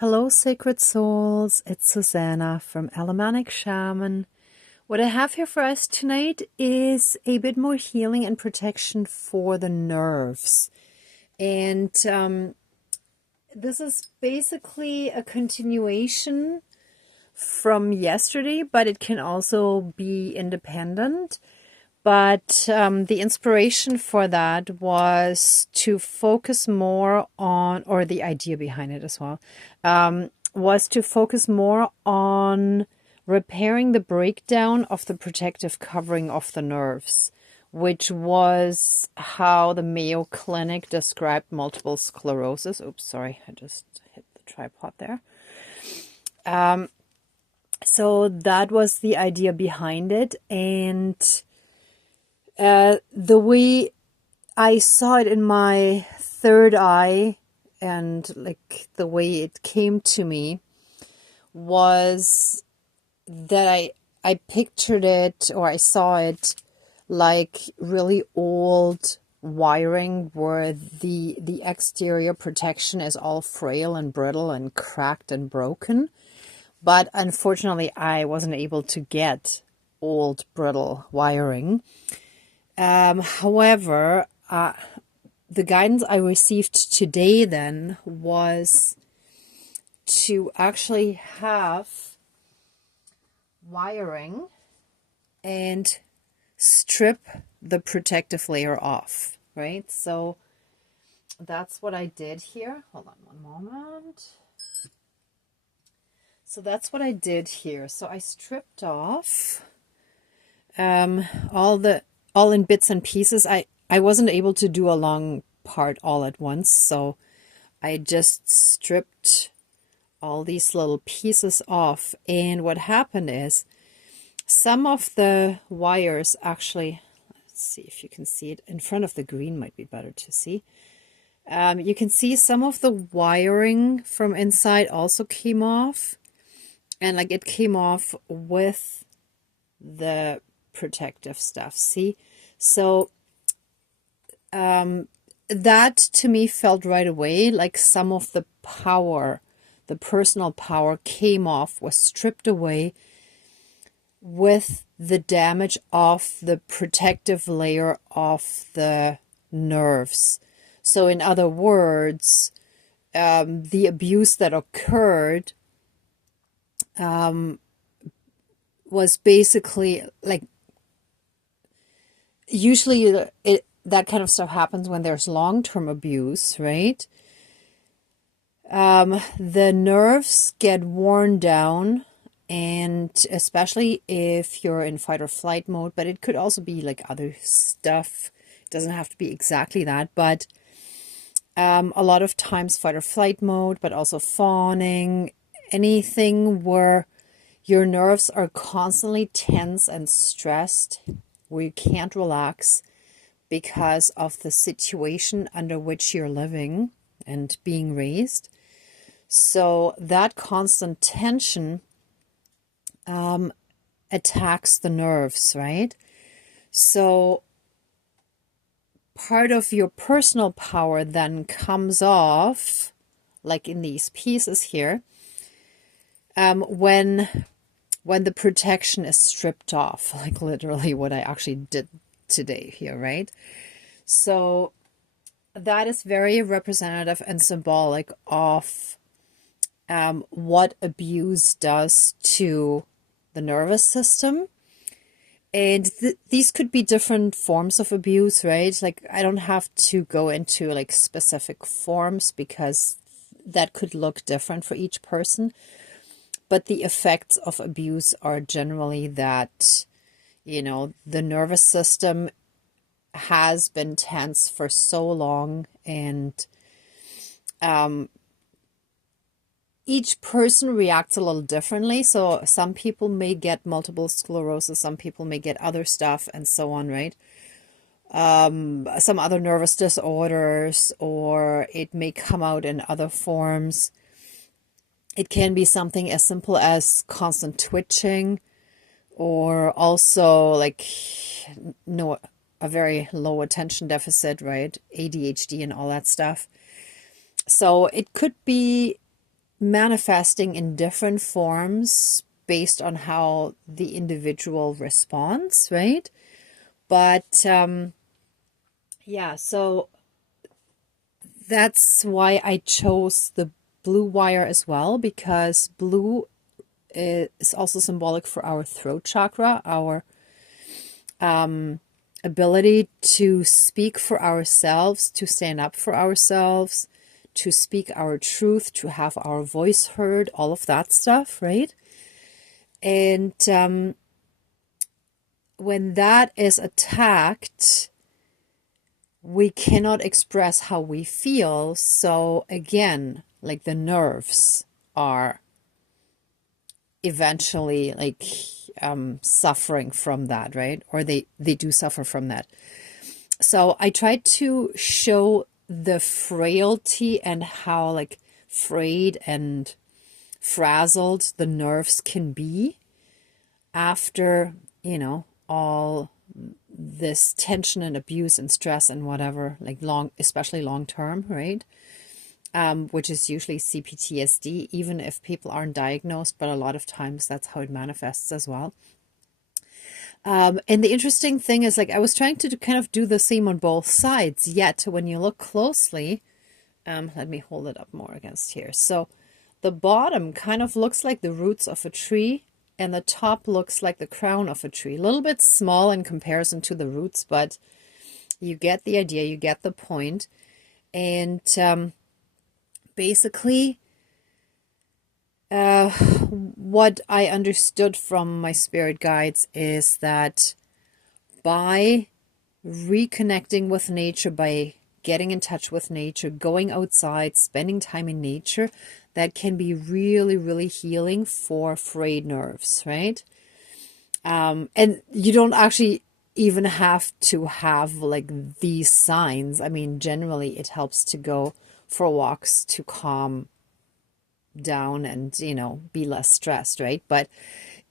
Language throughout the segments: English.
Hello, sacred souls. It's Susanna from Alamanic Shaman. What I have here for us tonight is a bit more healing and protection for the nerves. And this is basically a continuation from yesterday, but it can also be independent. But the inspiration for that was to focus more on, or the idea behind it as well, was to focus more on repairing the breakdown of the protective covering of the nerves, which was how the Mayo Clinic described multiple sclerosis. Oops, sorry, I just hit the tripod there. So that was the idea behind it. And the way I saw it in my third eye and like the way it came to me was that I pictured it, or I saw it like really old wiring where the exterior protection is all frail and brittle and cracked and broken. But unfortunately, I wasn't able to get old brittle wiring. However, the guidance I received today then was to actually have wiring and strip the protective layer off, right? So that's what I did here. Hold on one moment. So that's what I did here. So I stripped off all in bits and pieces. I wasn't able to do a long part all at once, so I just stripped all these little pieces off. And what happened is some of the wires actually, let's see if you can see it in front of the green, might be better to see. You can see some of the wiring from inside also came off, and like it came off with the protective stuff. See, so that to me felt right away like some of the power, the personal power came off, was stripped away with the damage of the protective layer of the nerves. So in other words, the abuse that occurred was basically like, usually that kind of stuff happens when there's long-term abuse, right? The nerves get worn down, and especially if you're in fight or flight mode, but it could also be like other stuff. It doesn't have to be exactly that, but a lot of times fight or flight mode, but also fawning, anything where your nerves are constantly tense and stressed, where you can't relax because of the situation under which you're living and being raised. So that constant tension attacks the nerves, right? So part of your personal power then comes off, like in these pieces here, when the protection is stripped off, like literally what I actually did today here, right? So that is very representative and symbolic of what abuse does to the nervous system. And these could be different forms of abuse, right? Like I don't have to go into like specific forms because that could look different for each person. But the effects of abuse are generally that, you know, the nervous system has been tense for so long, and each person reacts a little differently. So some people may get multiple sclerosis, some people may get other stuff, and so on, right? Some other nervous disorders, or it may come out in other forms. It can be something as simple as constant twitching, or also like a very low attention deficit, right? ADHD and all that stuff. So it could be manifesting in different forms based on how the individual responds, right? But yeah, so that's why I chose the blue wire as well, because blue is also symbolic for our throat chakra, our ability to speak for ourselves, to stand up for ourselves, to speak our truth, to have our voice heard, all of that stuff, right? And when that is attacked, we cannot express how we feel. So again, like the nerves are eventually like suffering from that, right? Or they do suffer from that. So I tried to show the frailty and how like frayed and frazzled the nerves can be after, you know, all this tension and abuse and stress and whatever, like especially long term, right? Which is usually CPTSD, even if people aren't diagnosed, but a lot of times that's how it manifests as well. And the interesting thing is, like, I was trying to kind of do the same on both sides, yet when you look closely, let me hold it up more against here. So the bottom kind of looks like the roots of a tree, and the top looks like the crown of a tree. A little bit small in comparison to the roots, but you get the idea, you get the point. And basically, what I understood from my spirit guides is that by reconnecting with nature, by getting in touch with nature, going outside, spending time in nature, that can be really, really healing for frayed nerves, right? And you don't actually even have to have like these signs. I mean, generally it helps to go for walks to calm down and, you know, be less stressed, right? But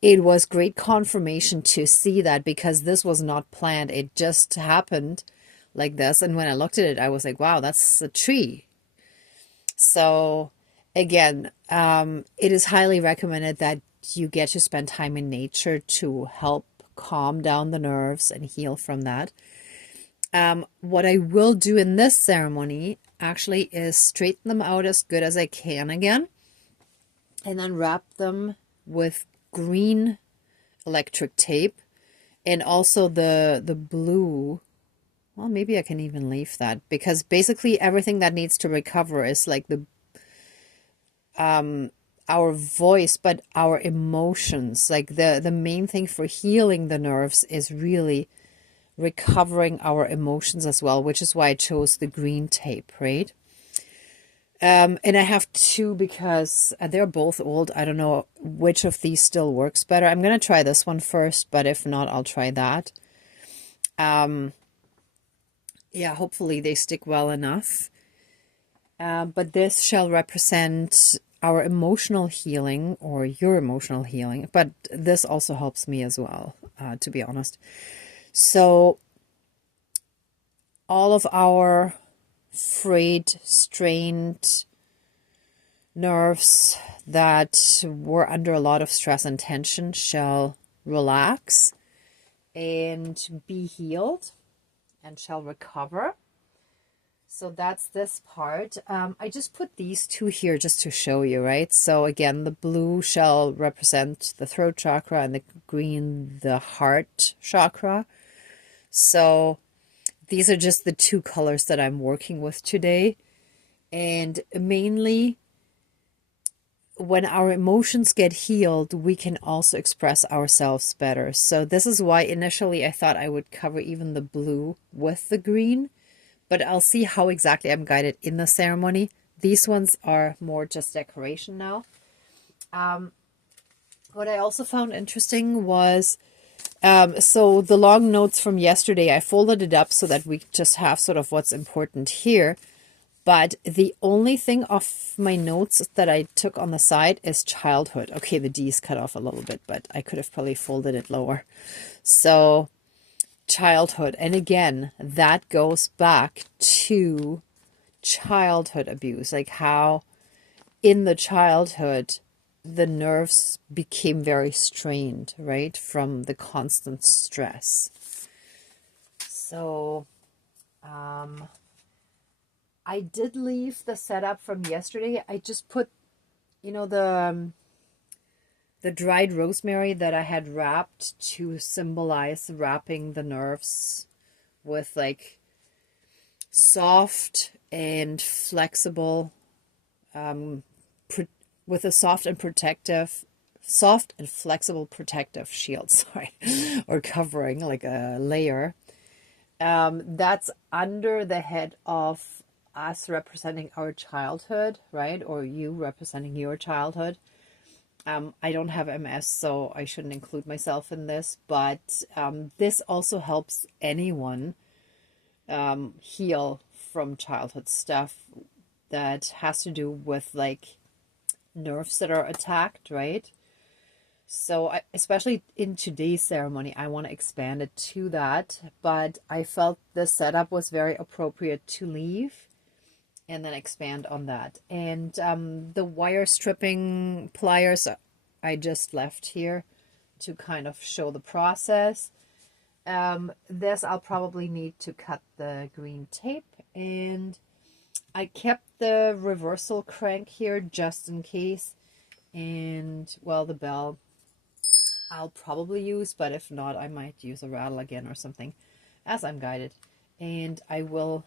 it was great confirmation to see that, because this was not planned. It just happened like this. And when I looked at it, I was like, wow, that's a tree. So again, it is highly recommended that you get to spend time in nature to help calm down the nerves and heal from that. What I will do in this ceremony actually is straighten them out as good as I can again, and then wrap them with green electric tape, and also the blue. Well, maybe I can even leave that, because basically everything that needs to recover is like the our voice, but our emotions. Like the main thing for healing the nerves is really recovering our emotions as well, which is why I chose the green tape, right? And I have two because they're both old. I don't know which of these still works better. I'm going to try this one first, but if not, I'll try that. Yeah, hopefully they stick well enough. But this shall represent our emotional healing, or your emotional healing. But this also helps me as well, to be honest. So all of our frayed, strained nerves that were under a lot of stress and tension shall relax and be healed and shall recover. So that's this part. I just put these two here just to show you, right? So again, the blue shall represent the throat chakra, and the green, the heart chakra. So these are just the two colors that I'm working with today. And mainly, when our emotions get healed, we can also express ourselves better. So this is why initially I thought I would cover even the blue with the green, but I'll see how exactly I'm guided in the ceremony. These ones are more just decoration now. What I also found interesting was, so the long notes from yesterday, I folded it up so that we just have sort of what's important here. But the only thing off my notes that I took on the side is childhood. Okay, the D is cut off a little bit, but I could have probably folded it lower. So childhood. And again, that goes back to childhood abuse, like how in the childhood, the nerves became very strained, right, from the constant stress. So I did leave the setup from yesterday. I just put, you know, the dried rosemary that I had wrapped to symbolize wrapping the nerves with like soft and flexible, with a soft and flexible protective shield, sorry, or covering, like a layer. That's under the head of us representing our childhood, right? Or you representing your childhood. I don't have MS, so I shouldn't include myself in this, but this also helps anyone heal from childhood stuff that has to do with like nerves that are attacked, right? So especially in today's ceremony, I want to expand it to that, but I felt the setup was very appropriate to leave and then expand on that. And the wire stripping pliers I just left here to kind of show the process. This I'll probably need to cut the green tape, and I kept the reversal crank here just in case. And well, the bell I'll probably use, but if not, I might use a rattle again or something as I'm guided. And I will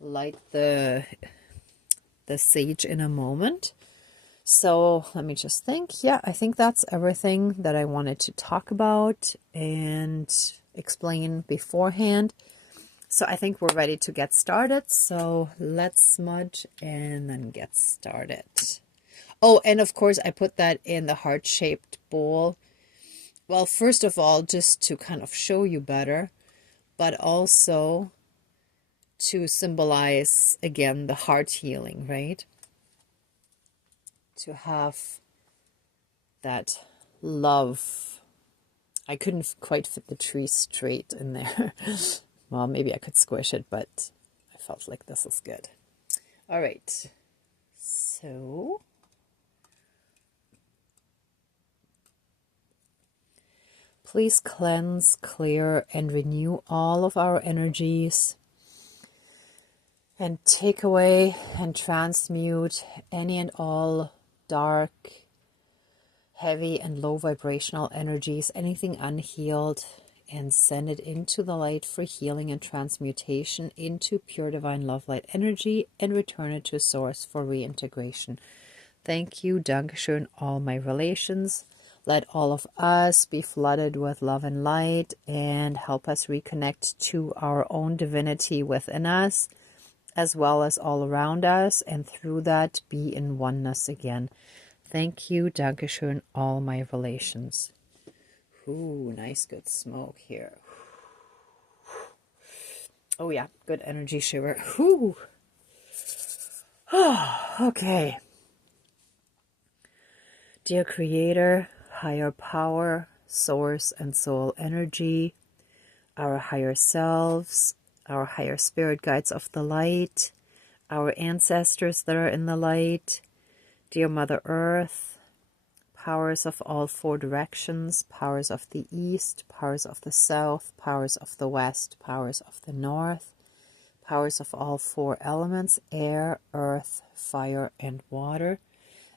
light the sage in a moment. So let me just think. Yeah, I think that's everything that I wanted to talk about and explain beforehand. So I think we're ready to get started. So let's smudge and then get started. Oh, and of course I put that in the heart-shaped bowl. Well, first of all, just to kind of show you better, but also to symbolize, again, the heart healing, right? To have that love. I couldn't quite fit the tree straight in there. Well, maybe I could squish it, but I felt like this is good. All right. So please cleanse, clear, and renew all of our energies, and take away and transmute any and all dark, heavy, and low vibrational energies, anything unhealed, and send it into the light for healing and transmutation into pure divine love light energy, and return it to source for reintegration. Thank you, Dankeschön, all my relations. Let all of us be flooded with love and light, and help us reconnect to our own divinity within us, as well as all around us, and through that be in oneness again. Thank you, Dankeschön, all my relations. Ooh, nice good smoke here. Oh yeah, good energy shiver. Ooh. Okay. Dear Creator, higher power, source and soul energy, our higher selves, our higher spirit guides of the light, our ancestors that are in the light, dear Mother Earth, powers of all four directions, powers of the east, powers of the south, powers of the west, powers of the north, powers of all four elements, air, earth, fire, and water,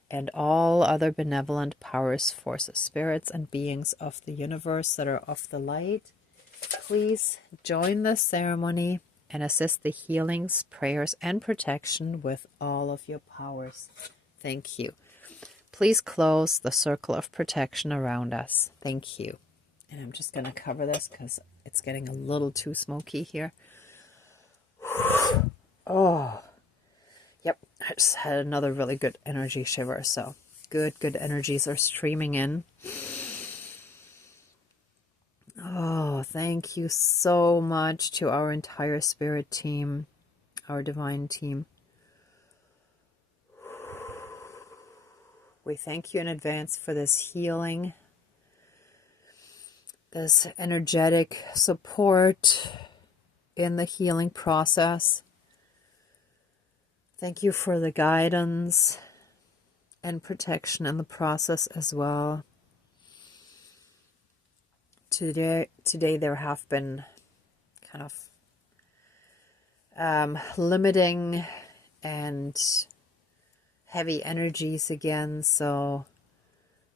and all other benevolent powers, forces, spirits, and beings of the universe that are of the light. Please join the ceremony and assist the healings, prayers, and protection with all of your powers. Thank you. Please close the circle of protection around us. Thank you. And I'm just going to cover this because it's getting a little too smoky here. Oh, yep. I just had another really good energy shiver. So good energies are streaming in. Oh, thank you so much to our entire spirit team, our divine team. We thank you in advance for this healing, this energetic support in the healing process. Thank you for the guidance and protection in the process as well. Today there have been kind of limiting and heavy energies again, so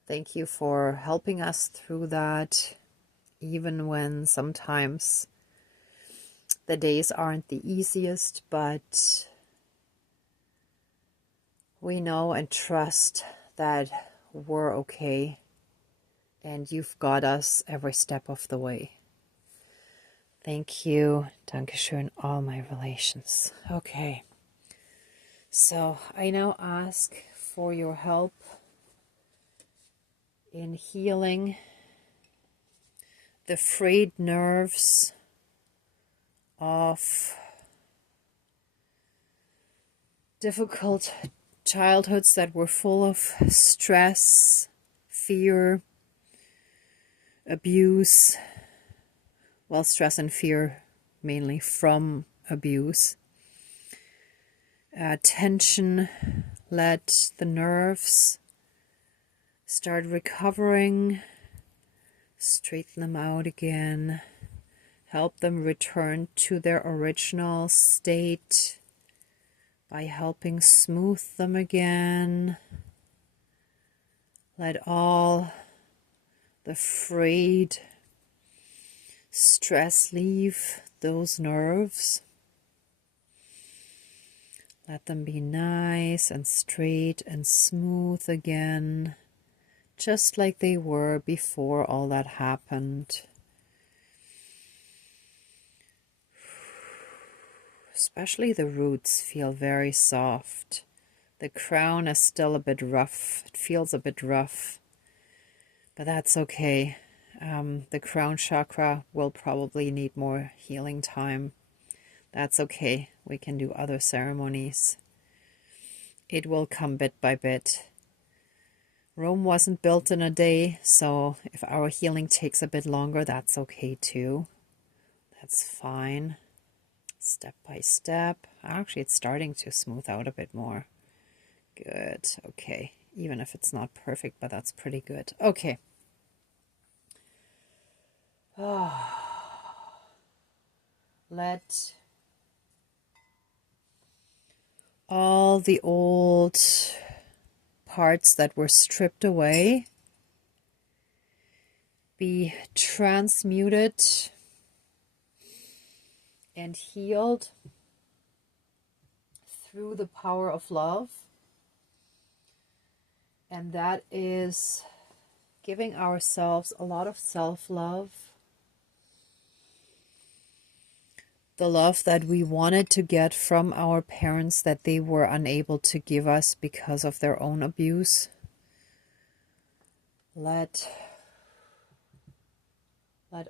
thank you for helping us through that, even when sometimes the days aren't the easiest, but we know and trust that we're okay, and you've got us every step of the way. Thank you. Dankeschön, all my relations. Okay. So I now ask for your help in healing the frayed nerves of difficult childhoods that were full of stress, fear, abuse. Well, stress and fear mainly from abuse. Tension. Let the nerves start recovering. Straighten them out again. Help them return to their original state by helping smooth them again. Let all the frayed stress leave those nerves. Let them be nice and straight and smooth again, just like they were before all that happened. Especially the roots feel very soft. The crown is still a bit rough. It feels a bit rough, but that's okay. The crown chakra will probably need more healing time. That's okay. We can do other ceremonies. It will come bit by bit. Rome wasn't built in a day, so if our healing takes a bit longer, that's okay too. That's fine. Step by step. Actually, it's starting to smooth out a bit more. Good. Okay. Even if it's not perfect, but that's pretty good. Okay. Let all the old parts that were stripped away be transmuted and healed through the power of love. And that is giving ourselves a lot of self-love. The love that we wanted to get from our parents that they were unable to give us because of their own abuse. Let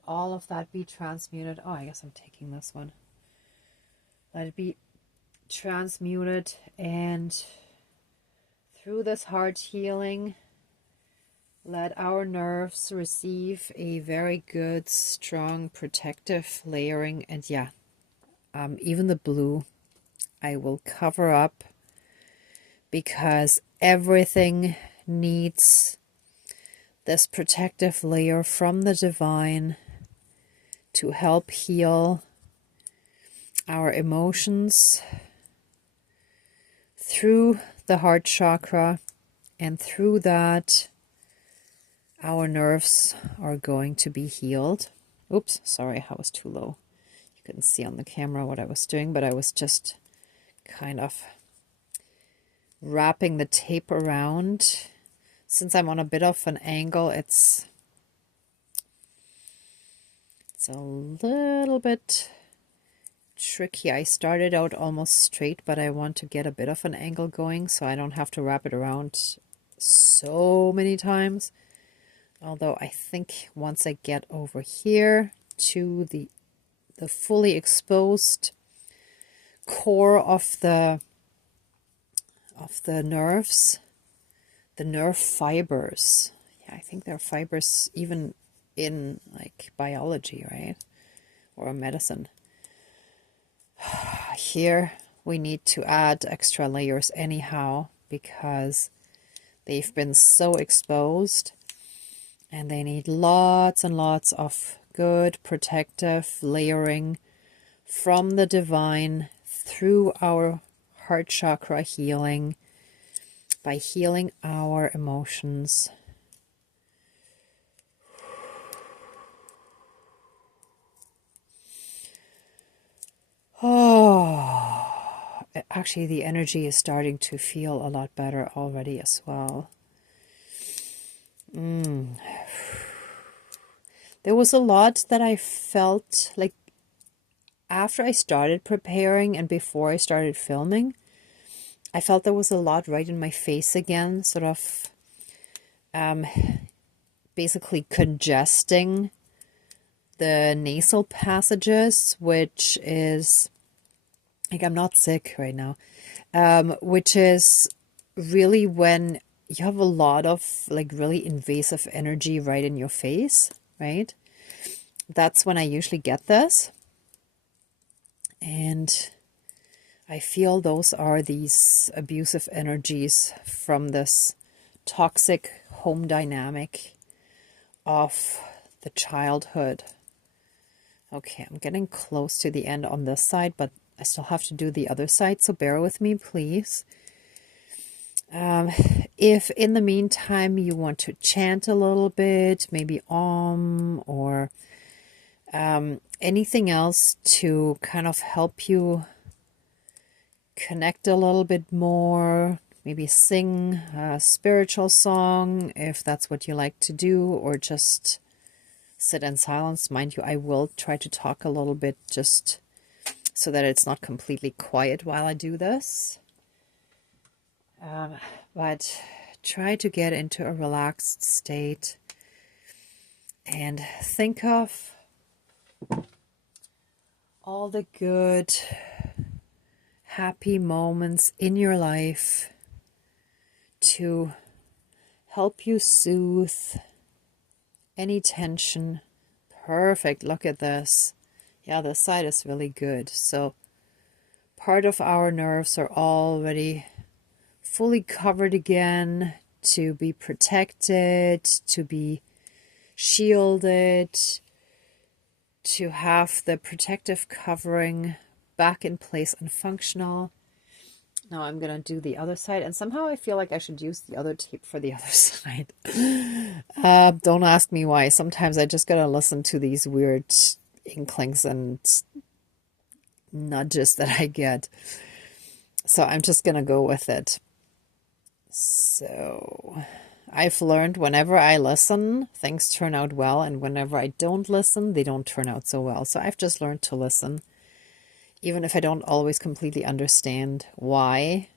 all of that be transmuted. Oh, I guess I'm taking this one. Let it be transmuted, and through this heart healing, let our nerves receive a very good, strong, protective layering. And yeah, even the blue I will cover up, because everything needs this protective layer from the divine to help heal our emotions through the heart chakra, and through that our nerves are going to be healed. Oops, sorry, I was too low. You couldn't see on the camera what I was doing, but I was just kind of wrapping the tape around. Since I'm on a bit of an angle, it's a little bit tricky. I started out almost straight, but I want to get a bit of an angle going so I don't have to wrap it around so many times. Although I think once I get over here to the fully exposed core of the nerves, the nerve fibers. Yeah, I think there are fibers even in like biology, right? Or medicine. Here we need to add extra layers anyhow, because They've been so exposed, and they need lots and lots of good protective layering from the divine through our heart chakra healing, by healing our emotions. Oh, actually the energy is starting to feel a lot better already as well. There was a lot that I felt like after I started preparing and before I started filming. I felt there was a lot right in my face again, sort of basically congesting the nasal passages, which is, like, I'm not sick right now, which is really when you have a lot of like really invasive energy right in your face, right? That's when I usually get this. And I feel those are these abusive energies from this toxic home dynamic of the childhood. Okay, I'm getting close to the end on this side, but I still have to do the other side, so bear with me, please. If in the meantime you want to chant a little bit, maybe or anything else to kind of help you connect a little bit more, maybe sing a spiritual song if that's what you like to do, or just sit in silence. Mind you, I will try to talk a little bit just so that it's not completely quiet while I do this. But try to get into a relaxed state and think of all the good, happy moments in your life to help you soothe any tension. Perfect. Look at this. Yeah, this side is really good. So part of our nerves are already fully covered again, to be protected, to be shielded, to have the protective covering back in place and functional. Now I'm going to do the other side, and somehow I feel like I should use the other tape for the other side. Don't ask me why. Sometimes I just got to listen to these weird inklings and nudges that I get. So I'm just going to go with it. So I've learned whenever I listen, things turn out well, and whenever I don't listen, they don't turn out so well. So I've just learned to listen. Even if I don't always completely understand why,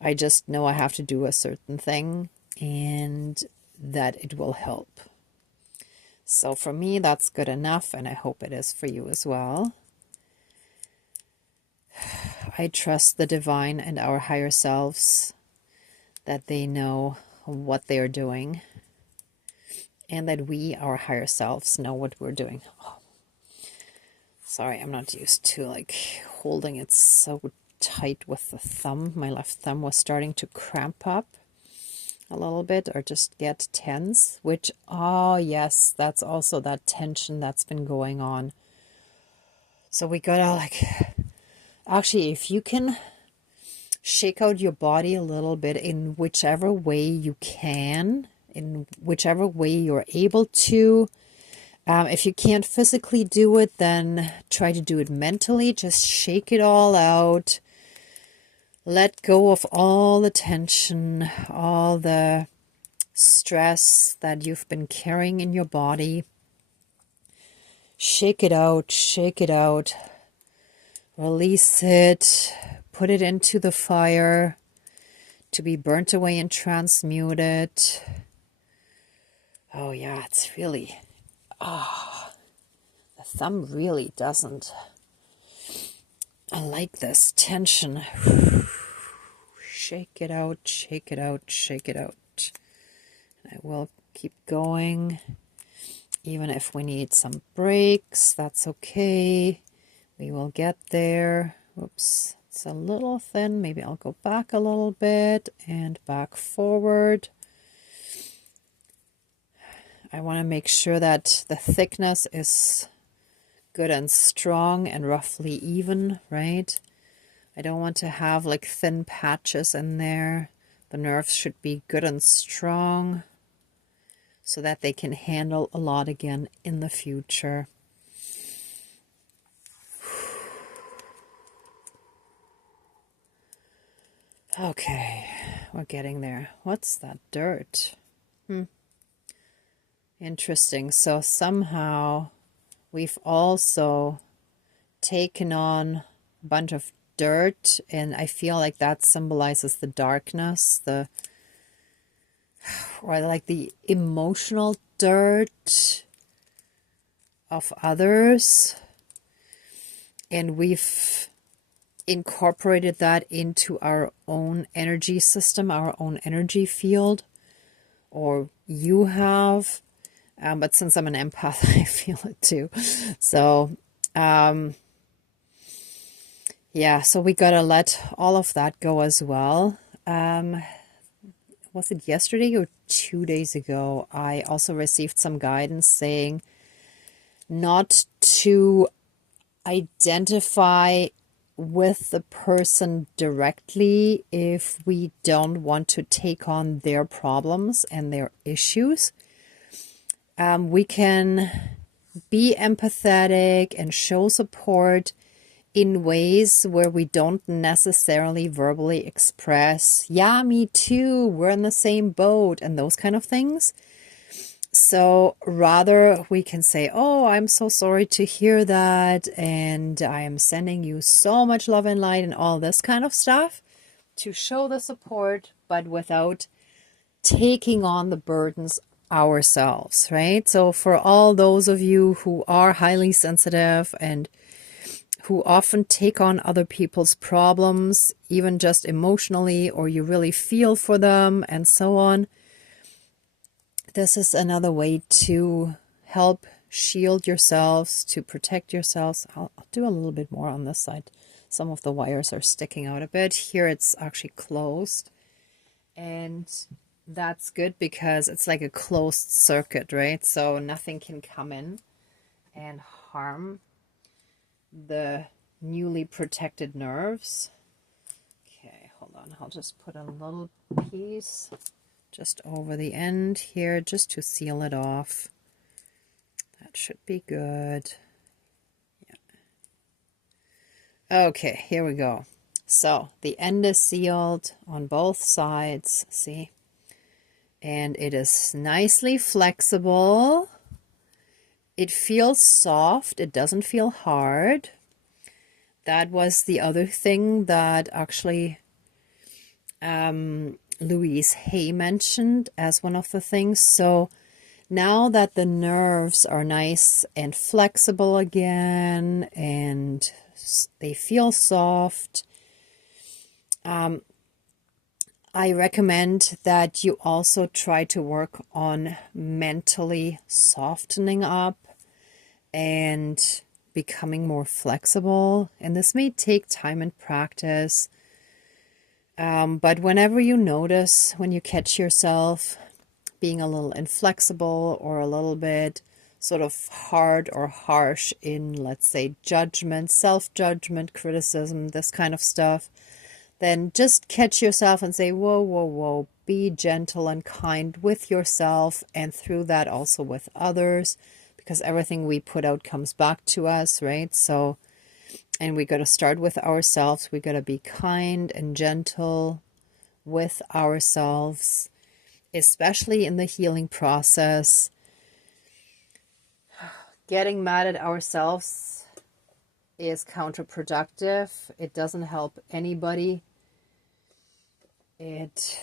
I just know I have to do a certain thing and that it will help. So for me, that's good enough, and I hope it is for you as well. I trust the divine and our higher selves, that they know what they're doing, and that we, our higher selves, know what we're doing. Oh, sorry, I'm not used to like holding it so tight with the thumb. My left thumb was starting to cramp up a little bit, or just get tense, which, oh yes, that's also that tension that's been going on. So we gotta like, actually, if you can shake out your body a little bit in whichever way you can, in whichever way you're able to. If you can't physically do it, then try to do it mentally. Just shake it all out. Let go of all the tension, all the stress that you've been carrying in your body. Shake it out, shake it out. Release it. Put it into the fire to be burnt away and transmuted. Oh yeah, it's really, the thumb really doesn't. I like this tension. Shake it out, shake it out, shake it out. I will keep going. Even if we need some breaks, that's okay. We will get there. Oops, it's a little thin. Maybe I'll go back a little bit and back forward. I want to make sure that the thickness is good and strong and roughly even, right? I don't want to have like thin patches in there. The nerves should be good and strong so that they can handle a lot again in the future. Okay, we're getting there. What's that dirt? Interesting. So somehow we've also taken on a bunch of dirt, and I feel like that symbolizes the darkness, or like the emotional dirt of others, and we've incorporated that into our own energy system, our own energy field, or you have, but since I'm an empath, I feel it too. So yeah, so we gotta let all of that go as well. Was it yesterday or 2 days ago? I also received some guidance saying not to identify with the person directly if we don't want to take on their problems and their issues. We can be empathetic and show support in ways where we don't necessarily verbally express, yeah, me too, we're in the same boat, and those kind of things. So rather we can say, oh, I'm so sorry to hear that, and I am sending you so much love and light and all this kind of stuff to show the support, but without taking on the burdens ourselves, right? So for all those of you who are highly sensitive and who often take on other people's problems, even just emotionally, or you really feel for them and so on, this is another way to help shield yourselves, to protect yourselves. I'll do a little bit more on this side. Some of the wires are sticking out a bit. Here it's actually closed. And that's good because it's like a closed circuit, right? So nothing can come in and harm the newly protected nerves. Okay, hold on. I'll just put a little piece just over the end here just to seal it off. That should be good. Yeah. Okay, here we go. So the end is sealed on both sides, see? And it is nicely flexible. It feels soft. It doesn't feel hard. That was the other thing that actually Louise Hay mentioned as one of the things. So now that the nerves are nice and flexible again and they feel soft, I recommend that you also try to work on mentally softening up and becoming more flexible. And this may take time and practice. But whenever you notice, when you catch yourself being a little inflexible or a little bit sort of hard or harsh in, let's say, judgment, self-judgment, criticism, this kind of stuff, then just catch yourself and say, whoa, whoa, whoa, be gentle and kind with yourself and through that also with others, because everything we put out comes back to us, right? So, and we got to start with ourselves. We got to be kind and gentle with ourselves, especially in the healing process. Getting mad at ourselves is counterproductive. It doesn't help anybody. It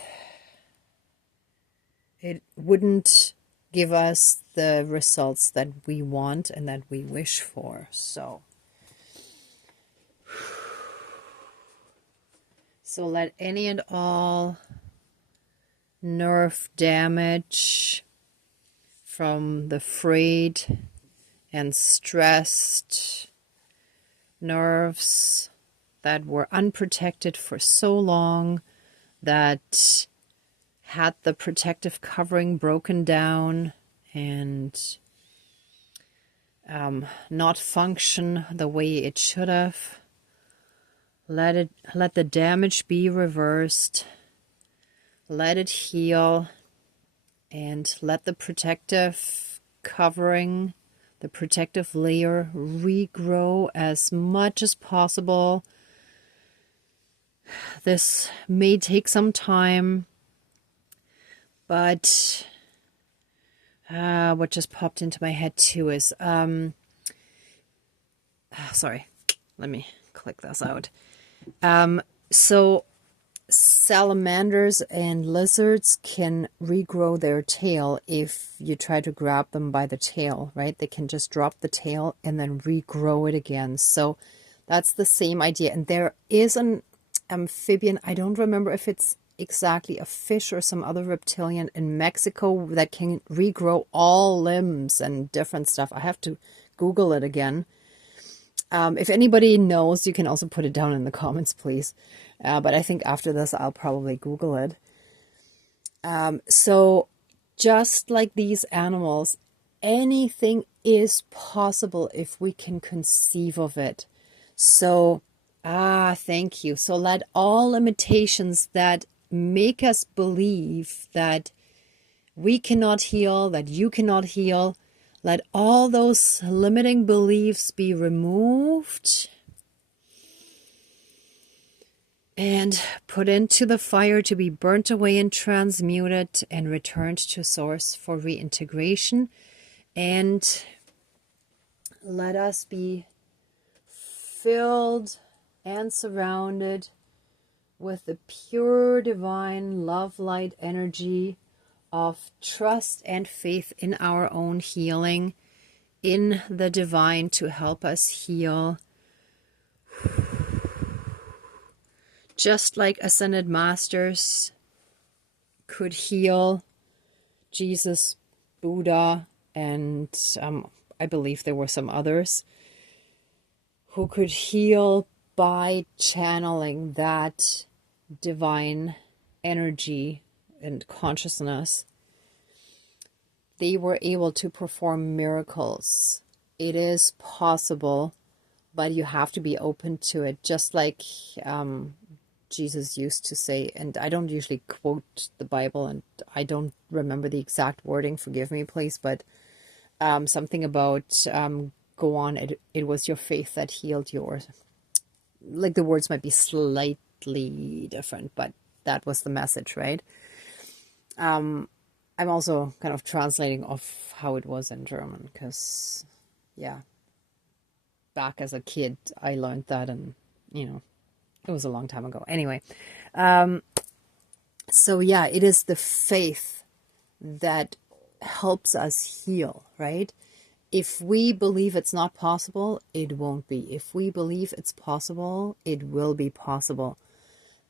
wouldn't give us the results that we want and that we wish for. So let any and all nerve damage from the frayed and stressed nerves that were unprotected for so long, that had the protective covering broken down and not function the way it should have. Let the damage be reversed. Let it heal, and let the protective covering, the protective layer, regrow as much as possible. This may take some time, but what just popped into my head too is, sorry, let me click this out. So salamanders and lizards can regrow their tail if you try to grab them by the tail, right? They can just drop the tail and then regrow it again. So that's the same idea. And there is an amphibian, I don't remember if it's exactly a fish or some other reptilian in Mexico that can regrow all limbs and different stuff. I have to Google it again. If anybody knows, you can also put it down in the comments, please. But I think after this, I'll probably Google it. So just like these animals, anything is possible if we can conceive of it. So, thank you. So let all limitations that make us believe that we cannot heal, that you cannot heal, let all those limiting beliefs be removed and put into the fire to be burnt away and transmuted and returned to source for reintegration. And let us be filled and surrounded with the pure divine love light energy of trust and faith in our own healing, in the divine to help us heal. Just like ascended masters could heal, Jesus, Buddha, and I believe there were some others who could heal by channeling that divine energy and consciousness. They were able to perform miracles. It is possible, but you have to be open to it. Just like Jesus used to say, and I don't usually quote the Bible, and I don't remember the exact wording, forgive me please, but something about go on, it was your faith that healed you, or like the words might be slightly different, but that was the message, right? I'm also kind of translating off how it was in German, because yeah, back as a kid I learned that, and you know, it was a long time ago. Anyway, so yeah, it is the faith that helps us heal, right? If we believe it's not possible, it won't be. If we believe it's possible, it will be possible.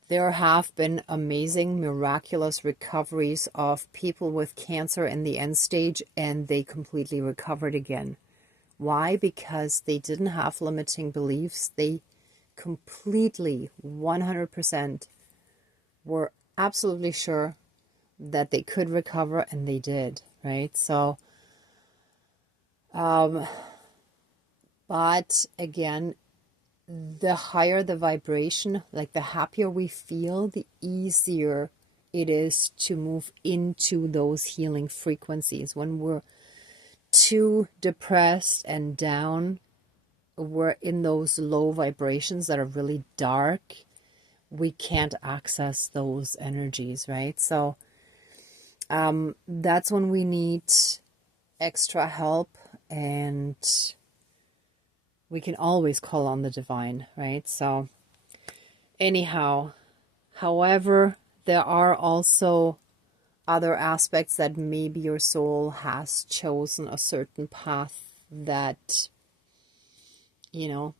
There have been amazing, miraculous recoveries of people with cancer in the end stage, and they completely recovered again. Why? Because they didn't have limiting beliefs. They completely, 100% were absolutely sure that they could recover, and they did, right? So, but again, the higher the vibration, like the happier we feel, the easier it is to move into those healing frequencies. When we're too depressed and down, we're in those low vibrations that are really dark. We can't access those energies, right? So that's when we need extra help, and we can always call on the divine, right? So anyhow, however, there are also other aspects that maybe your soul has chosen a certain path that, you know,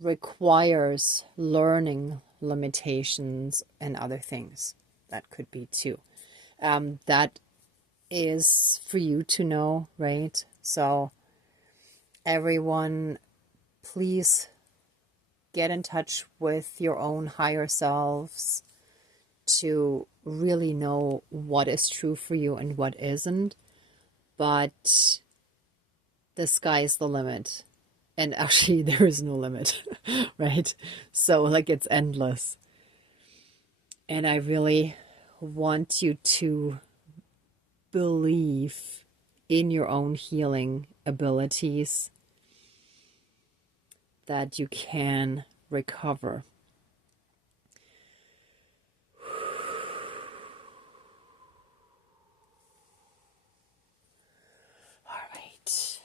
requires learning limitations and other things. That could be too. That is for you to know, right? So everyone, please get in touch with your own higher selves to really know what is true for you and what isn't. but the sky is the limit. And actually, there is no limit, right? So, like, it's endless. And I really want you to believe in your own healing abilities, that you can recover. All right.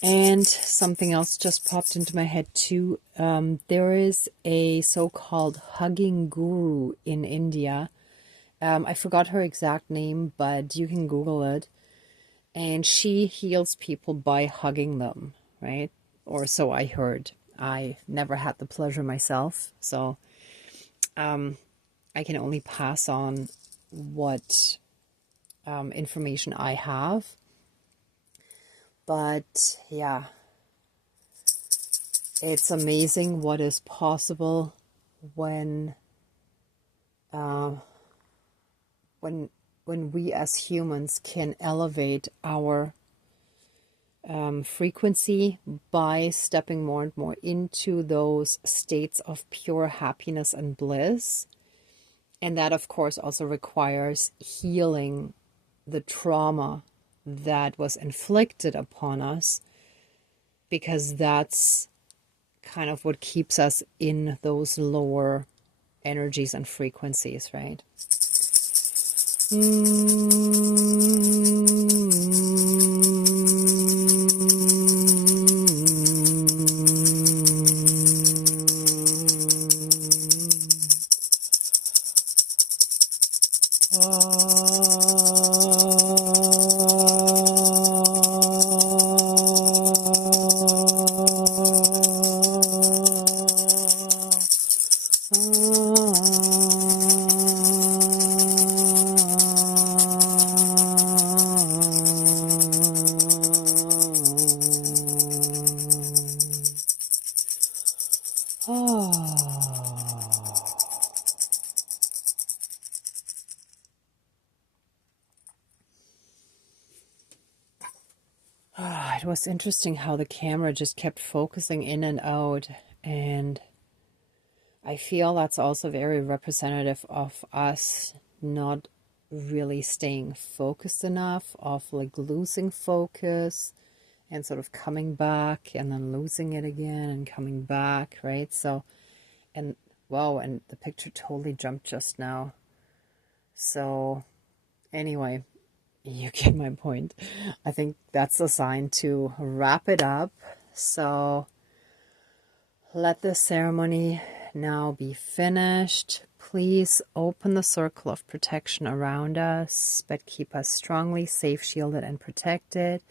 And something else just popped into my head too. There is a so-called hugging guru in India. I forgot her exact name, but you can Google it. And she heals people by hugging them, right? Or so I heard. I never had the pleasure myself, so I can only pass on what information I have. But yeah, it's amazing what is possible when we as humans can elevate our frequency by stepping more and more into those states of pure happiness and bliss. And that, of course, also requires healing the trauma that was inflicted upon us, because that's kind of what keeps us in those lower energies and frequencies, right? It was interesting how the camera just kept focusing in and out, and I feel that's also very representative of us not really staying focused enough, of like losing focus and sort of coming back and then losing it again and coming back, right? So, and wow, and the picture totally jumped just now. So anyway, you get my point. I think that's a sign to wrap it up. So let the ceremony now be finished. Please open the circle of protection around us, but keep us strongly safe, shielded, and protected.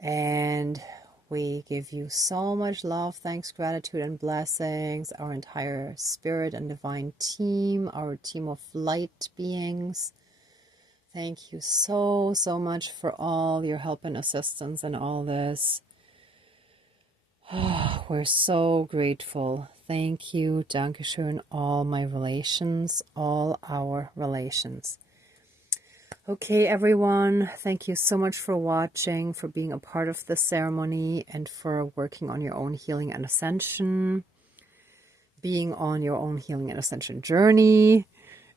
And we give you so much love, thanks, gratitude, and blessings. Our entire spirit and divine team, our team of light beings. Thank you so, so much for all your help and assistance in all this. Oh, we're so grateful. Thank you. Dankeschön, all my relations, all our relations. Okay, everyone, thank you so much for watching, for being a part of the ceremony, and for working on your own healing and ascension, being on your own healing and ascension journey.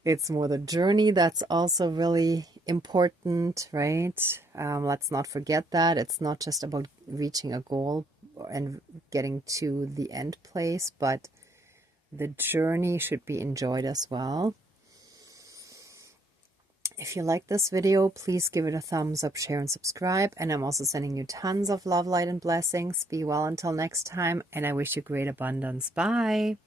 It's more the journey that's also really important, right? Let's not forget that. It's not just about reaching a goal and getting to the end place, but the journey should be enjoyed as well. If you like this video, please give it a thumbs up, share, and subscribe. And I'm also sending you tons of love, light, and blessings. Be well until next time, and I wish you great abundance. Bye.